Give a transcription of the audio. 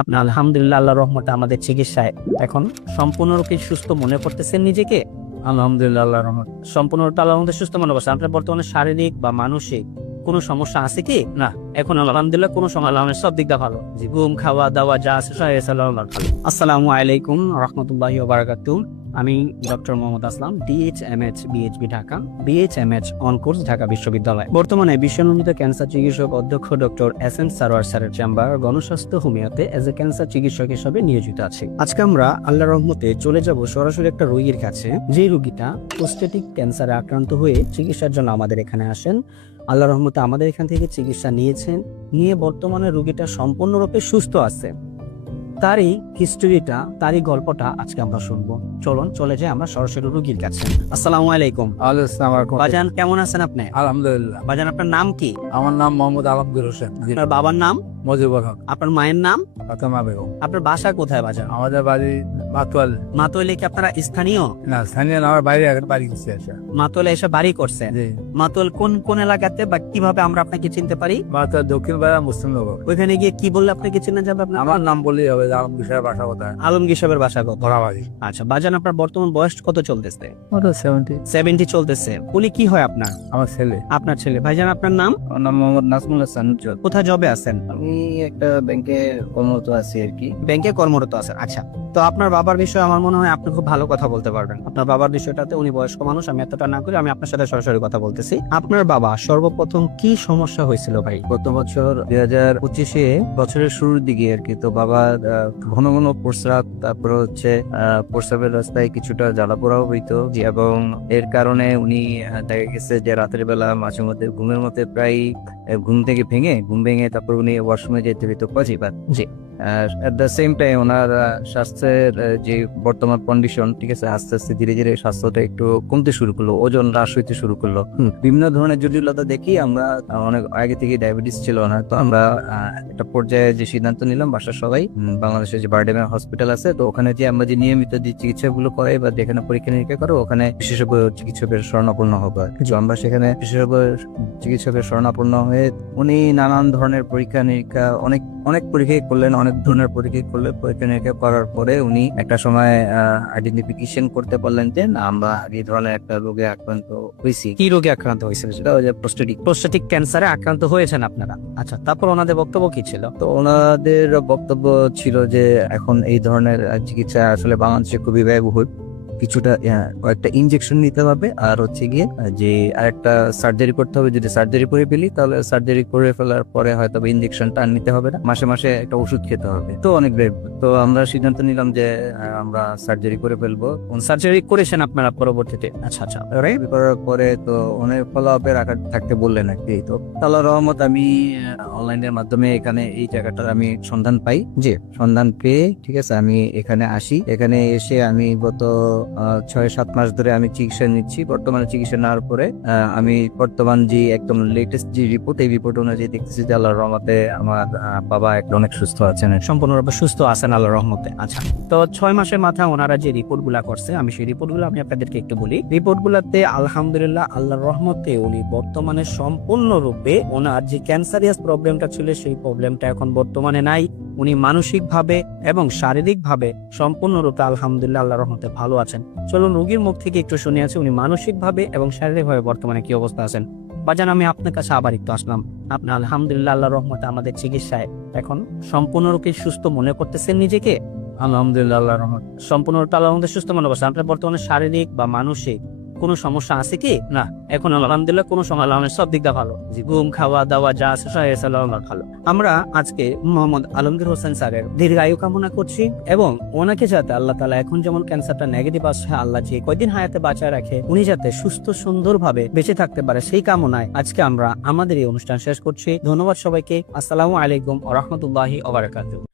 আপনার আলহামদুলিল্লাহ আল্লাহ রহমতে আমাদের চিকিৎসায় এখন সম্পূর্ণরূপে সুস্থ মনে করতেছেন নিজেকে? আলহামদুলিল্লাহ আল্লাহ রহমত। সম্পূর্ণরূপে আল্লাহ রহমতে সুস্থ মনে করছেন। আপনার বর্তমানে শারীরিক বা মানসিক কোনো সমস্যা আছে কি? না এখন আলহামদুলিল্লাহ কোনো সময় আল্লাহ সব দিকটা ভালো। ঘুম খাওয়া দাওয়া যা আছে আসসালামু আলাইকুম রহমতুল্লাহি বারাকাতু আমি doctor Mohammad Aslam DHMH BHB Dhaka BHMH on course Dhaka বিশ্ববিদ্যালয়। বর্তমানে বিশ্বনন্দিত ক্যান্সার চিকিৎসক অধ্যক্ষ ডক্টর এস এন সারোয়ার স্যারের চেম্বার, গণস্বাস্থ্য হোমিওতে এজ এ ক্যান্সার চিকিৎসক হিসেবে নিয়োজিত আছি। আজকে আমরা আল্লাহ রহমতে চলে যাব সরাসরি একটা রোগীর কাছে। যে রোগীটা প্রোস্টেটিক ক্যান্সারে আক্রান্ত হয়ে চিকিৎসার জন্য আমাদের এখানে আসেন। আল্লাহ রহমতে আমাদের এখান থেকে চিকিৎসা নিয়েছেন। নিয়ে বর্তমানে রোগীটা সম্পূর্ণরূপে সুস্থ আছে। তারই হিস্টোরিটা তারই গল্পটা আজকে আমরা শুনব। চলুন চলে যাই আমরা সরাসরি রুগীর কাছে। আসসালামু আলাইকুম। বাজান কেমন আছেন আপনি? আলহামদুলিল্লাহ। বাজান আপনার নাম কি? আমার নাম মোহাম্মদ আলমগীর হোসেন। আপনার বাবার নাম? মজিবুর হক। আপনার মায়ের নাম? ফাতেমা বেগম। আপনার বাসা কোথায় বাজান? আমাদের বাড়ি মাতুয়াল। মাতোলে কি আপনারা স্থানীয়? না স্থানীয় না, আমার বাইরে এখন বাড়ি আসা মাতোলে এসে বাড়ি করছেন জি। মাতোল কোন কোন এলাকাতে বা কীভাবে আমরা আপনাকে চিনতে পারি? মাতুয়াল দক্ষিণ পাড়া মুসলিম নগর ওইখানে গিয়ে কি বললে আপনাকে চিনা যাবে আপনার? আমার নাম বললেই হবে যে আলমগীর সাহেব বাসা কোথায়? আলমগীর সাহেবের বাসা কত আচ্ছা বাজান আপনার বর্তমান বয়স কত চলতেছে? ওটা সেভেন্টি সেভেন্টি চলতেছে। উনি কি হয় আপনার? আমার ছেলে। আপনার ছেলে। ভাইজান আপনার নাম? আমার নাম মোহাম্মদ নাজমুল হাসান উজ্জ্বল। কোথায় জবে আছেন? আমি একটা ব্যাংকে কর্মরত আছি আর কি। ব্যাংকে কর্মরত আছেন। আচ্ছা তো আপনার বাবার বিষয়ে আমার মনে হয় আপনি খুব ভালো কথা বলতে পারবেন। আপনার বাবার বিষয়টাতে উনি বয়স্ক মানুষ আমি এতটা না করে আমি আপনার সাথে সরাসরি কথা বলতেছি। আপনার বাবা সর্বপ্রথম কি সমস্যা হয়েছিল ভাই? গত বছর দুই হাজার পঁচিশে বছরের শুরুর দিকে আর কি তো আহ, ঘন ঘন প্রস্রাব তারপরে হচ্ছে প্রস্রাবের রাস্তায় কিছুটা জ্বালা পোড়াও হইতো এবং এর কারণে উনি দেখা গেছে যে রাতের বেলা মাঝে মধ্যে ঘুমের মধ্যে প্রায় ঘুম থেকে ভেঙে ঘুম ভেঙে তারপর উনি ওয়াশরুমে যেতে হইতো পজিবার জি। এট দ্য সেম টাইম ওনার স্বাস্থ্যের যে বর্তমান কন্ডিশন ঠিক আছে আস্তে আস্তে ধীরে ধীরে স্বাস্থ্যটা একটু কমতে শুরু করল ওজন হ্রাস হইতে শুরু করল। বিভিন্ন ধরনের জটিলতা দেখি আমরা অনেক আগে থেকে ডায়াবেটিস ছিল না তো আমরা একটা পর্যায়ে যে সিদ্ধান্ত নিলাম বাসার সবাই বাংলাদেশের যে বার্ডেমের হসপিটাল আছে তো ওখানে যে আমরা যে নিয়মিত যে চিকিৎসাগুলো করাই বা যেখানে পরীক্ষা নিরীক্ষা করো ওখানে বিশেষজ্ঞ চিকিৎসকের শরণাপন্ন হবে তো আমরা সেখানে বিশেষজ্ঞ চিকিৎসকের শরণাপন্ন হয়ে উনি নানান ধরনের পরীক্ষা নিরীক্ষা অনেক অনেক পরীক্ষা করলেন অনেক ধরনের পরীক্ষা করলে পরীক্ষা করার পরে উনি একটা সময় আইডেন্টিফিকেশন করতে পারলেন যে না, আমরা এই ধরনের একটা রোগে আক্রান্ত হয়েছি। কি রোগে আক্রান্ত হয়েছে সেটা? হচ্ছে প্রস্টেটিক প্রস্টেটিক ক্যান্সারে আক্রান্ত হয়েছেন আপনারা? আচ্ছা তারপর ওনাদের বক্তব্য কি ছিল? তো ওনাদের বক্তব্য ছিল যে এখন এই ধরনের চিকিৎসা আসলে বাংলাদেশে খুবই ব্যয়বহুল। কিছুটা কয়েকটা ইনজেকশন নিতে হবে। আর হচ্ছে গিয়ে যে আরেকটা সার্জারি করতে হবে যদি সার্জারি করে ফেলি তাহলে সার্জারি করে ফেলার পরে হয়তো ইনজেকশনটা আর নিতে হবে না। মাসে মাসে একটা ওষুধ খেতে হবে। তো অনেক ব্যয়বহুল। তো আমরা সিদ্ধান্ত নিলাম যে আমরা সার্জারি করে ফেলব। সার্জারি করেছেন আপনারা পরবর্তীতে? আচ্ছা আচ্ছা। করার পরে তো অনেক ফলো আপের আকার থাকতে বললেন আর কি। তো তাহলে রহমত আমি অনলাইনের মাধ্যমে এখানে এই জায়গাটার আমি সন্ধান পাই। যে সন্ধান পেয়ে ঠিক আছে আমি এখানে আসি। এখানে এসে আমি গত ছয়, সাত মাস ধরে আমি চিকিৎসা নিচ্ছি, বর্তমানে চিকিৎসা নেওয়ার পরে আমি বর্তমান যে একদম লেটেস্ট যে রিপোর্ট এই রিপোর্ট অনুযায়ী দেখতেছি যে আল্লাহর রহমতে আমার বাবা একটা অনেক সুস্থ আছেন, সম্পূর্ণরূপে সুস্থ আছেন আল্লাহ রহমতে। আচ্ছা তো ছয় মাসের মাথায় ওনারা যে রিপোর্টগুলা করছে, আমি সেই রিপোর্টগুলো আমি আপনাদেরকে একটু বলি। রিপোর্ট গুলাতে আলহামদুলিল্লাহ আল্লাহর রহমতে উনি বর্তমানে সম্পূর্ণরূপে ওনার যে ক্যান্সারিয়াস প্রবলেমটা ছিল, সেই প্রবলেমটা এখন বর্তমানে নাই। উনি মানসিকভাবে এবং শারীরিকভাবে সম্পূর্ণরূপে আলহামদুলিল্লাহ আল্লাহর রহমতে ভালো আছেন। চলুন রোগীর মুখ থেকে একটু শুনে আছি উনি মানসিকভাবে এবং শারীরিকভাবে বর্তমানে কি অবস্থা আছেন। বাজান আমি আপনার কাছে আবার একটু আসলাম। আপনি আলহামদুলিল্লাহ আল্লাহর রহমতে আমাদের চিকিৎসায় এখন সম্পূর্ণরূপে সুস্থ মনে করতেছেন নিজেকে? আলহামদুলিল্লাহ আল্লাহ রহমত। সম্পূর্ণরূপে আল্লাহর মধ্যে সুস্থ মনে করছেন। আপনার বর্তমানে শারীরিক বা মানসিক কোনো সমস্যা আছে কি? না। এখন আলহামদুলিল্লাহ কোনো সময় আল্লাহ সব দিকটা ভালো। জি, ঘুম, খাওয়া দাওয়া যা আছে আল্লাহর ভালো। আমরা আজকে মোহাম্মদ আলমগীর হোসেন স্যারের দীর্ঘায়ু কামনা করছি এবং ওনাকে যাতে আল্লাহ তালা এখন যেমন ক্যান্সারটা নেগেটিভ আসছে, আল্লাহ যে কয়দিন হায়াতে বাঁচায় রাখে, উনি যাতে সুস্থ, সুন্দরভাবে বেঁচে থাকতে পারে সেই কামনায় আজকে আমরা আমাদের এই অনুষ্ঠান শেষ করছি। ধন্যবাদ সবাইকে। আসসালামু আলাইকুম ওয়া রাহমাতুল্লাহি